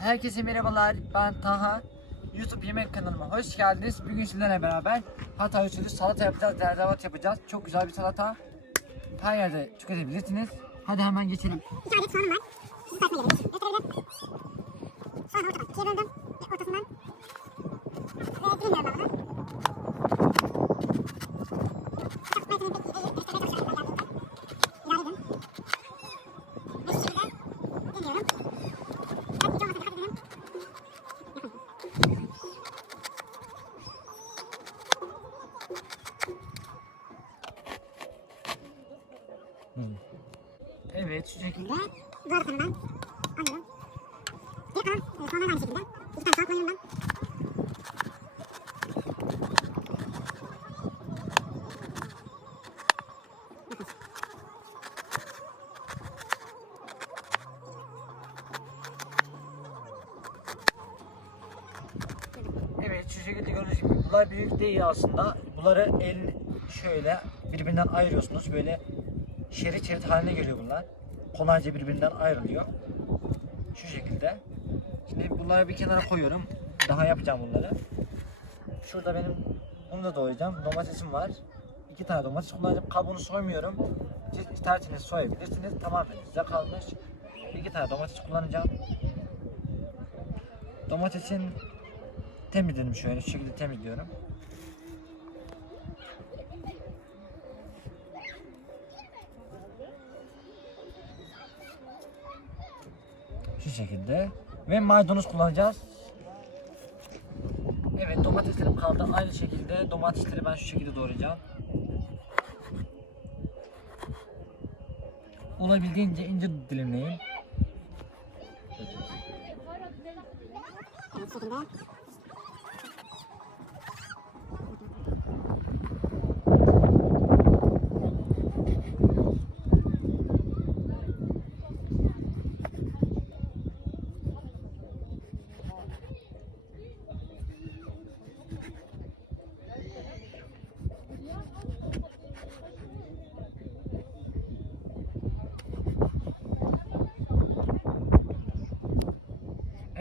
Herkese merhabalar. Ben Taha. YouTube yemek kanalıma hoş geldiniz. Bugün sizlerle beraber Hatay usulü salata yapacağız, zerzevat yapacağız. Çok güzel bir salata. Her yerde tüketebilirsiniz. Hadi hemen geçelim. İki adet soğanım var. Sizi sayfaya gelin. Evet şu şekilde. Arasını ben alıyorum. Kalan e, soğanlar aynı şekilde. İki tane soğan koyuyorum ben. Evet şu şekilde gördüğünüz gibi bunlar büyük değil aslında. Bunları el şöyle birbirinden ayırıyorsunuz. Böyle şerit şerit haline geliyor bunlar. Kolayca birbirinden ayrılıyor. Şu şekilde. Şimdi bunları bir kenara koyuyorum. Daha yapacağım bunları. Şurada benim bunu da doğrayacağım. Domatesim var. İki tane domates kullanacağım. Kabuğunu soymuyorum. Siz isterseniz soyabilirsiniz. Tamamen size kalmış. İki tane domates kullanacağım. Domatesin temizledim şöyle şu şekilde temizliyorum. Şu şekilde ve maydanoz kullanacağız. Evet domateslerim kaldı aynı şekilde domatesleri ben şu şekilde doğrayacağım. Olabildiğince ince dilimleyin. Bu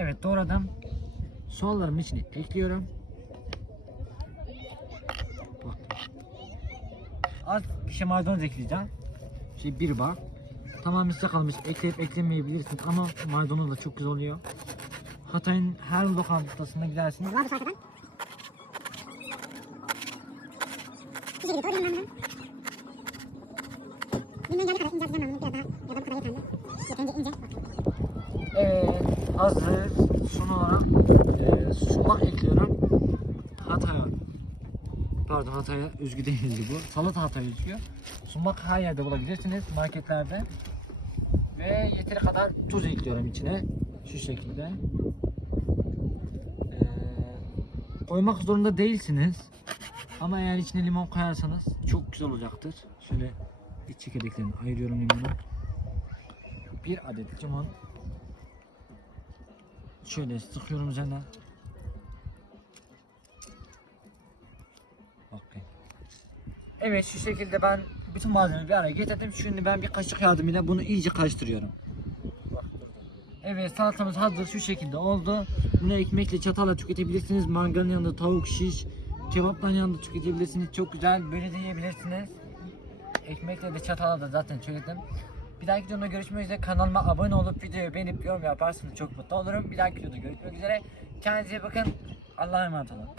Evet doğradım. Soğanlarımın içine ekliyorum. Az şey maydanoz ekleyeceğim. Şey bir bak. Tamamen size kalmış. Ekleyip eklemeyebilirsiniz ama maydanoz da çok güzel oluyor. Hatay'ın her lokantasına gidersiniz. Ben bunu. Bilmeyen geldiği kadar ince ben bunu. Biraz daha ya da bu kadar yeterli. Yeterince ince. Evet hazır. Son olarak e, sumak ekliyorum. Hatay'a pardon Hatay'a özgü değildi bu. Salata Hatay'a özgü. Sumak her yerde bulabilirsiniz marketlerde. Ve yeteri kadar tuz ekliyorum içine. Şu şekilde. E, koymak zorunda değilsiniz. Ama eğer içine limon koyarsanız çok güzel olacaktır. Şöyle iç çekirdeklerini ayırıyorum limonu. Bir adet limon Şöyle sıkıyorum üzerine. Okey. Evet şu şekilde ben bütün malzemeleri bir araya getirdim. Şimdi ben bir kaşık yardımıyla bunu iyice karıştırıyorum. Evet salatamız hazır şu şekilde oldu. Bunu ekmekle çatalla tüketebilirsiniz. Mangalın yanında tavuk şiş, kebapların yanında tüketebilirsiniz. Çok güzel böyle de yiyebilirsiniz. Ekmekle de çatalla da zaten söyledim. Bir dahaki videoda görüşmek üzere. Kanalıma abone olup videoyu beğenip yorum yaparsanız çok mutlu olurum. Bir dahaki videoda görüşmek üzere. Kendinize bakın. Allah'a emanet olun.